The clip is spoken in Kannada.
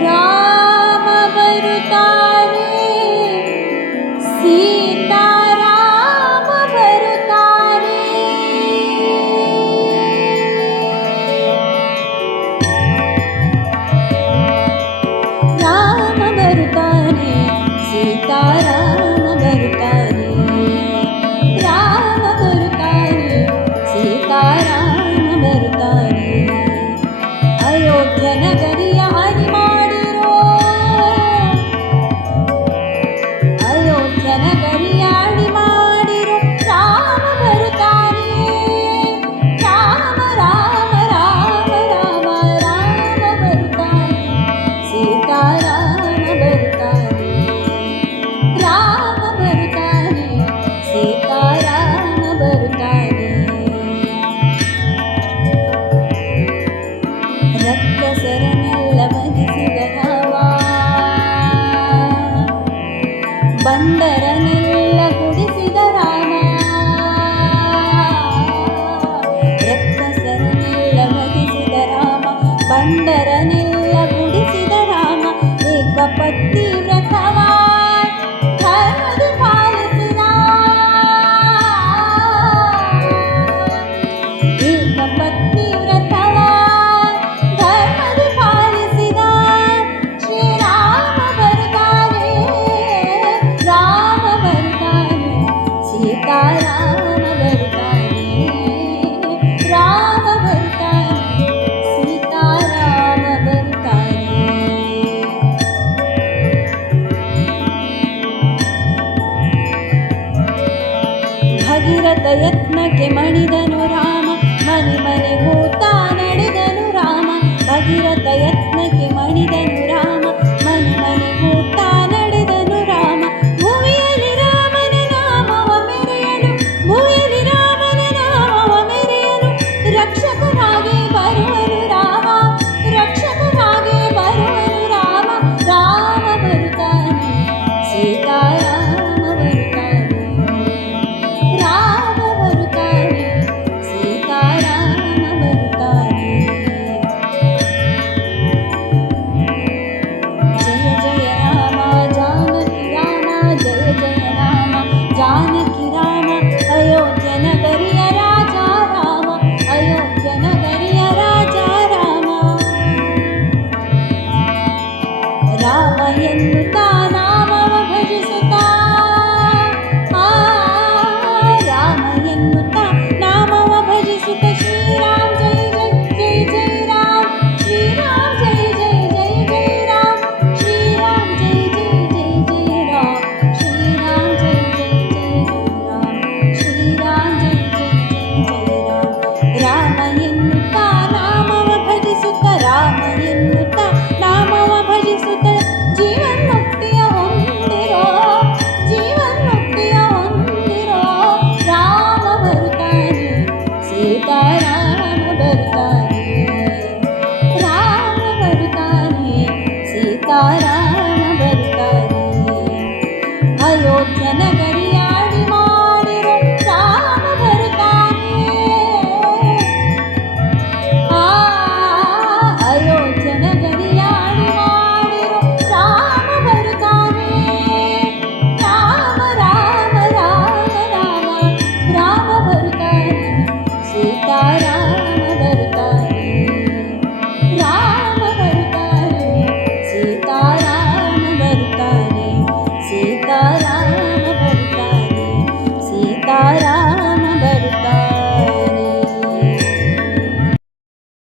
राम बरुतारे सीता राम बरुतारे राम बरुतारे सीता राम बरुतारे राम बरुतारे सीता राम बरुतारे अयोध्या नगरिय अणि माडिरो अयोध्या नगरिय अणि माडिरो राम बरुतारे राम राम राम राम राम बरुतारे सीता राम बरुतारे राम बरुतारे सीता राम बरुतारे ರಕ್ತಸರನೆಲ್ಲ ವಧಿಸಿದ ರಾಮ ಬಂಡರನೆಲ್ಲ ಗುಡಿಸಿದ ರಾಮ ರಕ್ತಸರನೆಲ್ಲ ವಧಿಸಿದ ರಾಮ ಬಂಡರನೆಲ್ಲ ಗುಡಿಸಿದ ರಾಮ ಏಕಪತ್ನಿ ವ್ರತವ ಧರ್ಮದಿ ಪಾಲಿಸಿದ ಏಕಪತ್ನಿ ವ್ರತವ ಭಗೀರಥ ಯತ್ನಕ್ಕೆ ಮಣಿದನು ರಾಮ ಮನೆ ಮನೆಗೂತ ನಡೆದನು ರಾಮ ಭಗೀರಥ ಯತ್ನಕ್ಕೆ ಮಣಿದನು ರಾಮ ಮನೆ ಮನೆಗೂತ ನಡೆದನು ರಾಮ ಭೂಮಿಯಲ್ಲಿ ರಾಮನ ನಾಮವ ಮೆರೆಯಲು ಭೂಮಿಯಲ್ಲಿ ರಾಮನ ನಾಮವ ಮೆರೆಯಲು ರಕ್ಷಕನಾಗಿ ಬರುವನು ರಾಮ ರಕ್ಷಕನಾಗಿ ಬರುವನು ರಾಮ ರಾಮ ಬರುತ್ತಾನೆ ಸೀತಾರಾಮ ಬರುತ್ತಾನೆ ರಾಮ ಬರುತ್ತಾನೆ ಸೀತಾರಾಮ ಬರುತ್ತಾನೆ ಜಯ ಜಯ ರಾಮ ಜಾನಕಿ ರಾಮ ಜಯ ಜಯ ರಾಮ ಜಾನಕಿ ರಾಮ ಅಯೋಧ್ಯ ನಗರಿಯ ರಾಜ ರಾಮ ಅಯೋಧ್ಯ ನಗರಿಯ ರಾಜ ರಾಮ ರಾಮ ಎನ್ನುತ್ತಾ ನಾಮವ ಭಜಿಸುತ್ತಾ ರಾಮ ಎನ್ನುತ್ತಾ ನಾಮವ ಭಜಿಸುತ್ತ ಶ್ರೀರಾಮ್ ಜೈ ಜೈ ಜೈ ಜೈ ರಾಮ್ ಶ್ರೀರಾಮ್ ಜೈ ಜೈ ಜೈ ಜೈ ರಾಮ್ ಶ್ರೀರಾಮ್ ಜೈ ಜೈ ಜೈ ಜೈ ರಾಮ್ ಶ್ರೀರಾಮ್ ಜೈ ಜೈ ಜೈ ಜೈ ರಾಮ್ ಶ್ರೀರಾಮ್ ಜೈ ಜೈ ಜೈ ಜೈ ರಾಮ್ ರಾಮ ಎನ್ನುತ್ತಾ ನಾಮವ ಭಜಿಸುತ್ತ ರಾಮ ಎನ್ನುತ್ತಾ ನಾಮವ ಭಜಿಸುತ್ತ ಜೀವನ್ಮುಕ್ತಿಯ ಹೊಂದಿರೋ ಜೀವನ್ಮುಕ್ತಿಯ ಹೊಂದಿರೋ ರಾಮ ಬರುತ್ತಾನೆ ಸೀತಾರಾಮ ಬರುತ್ತಾನೆ ರಾಮ ಬರುತ್ತಾನೆ ಸೀತಾರಾಮ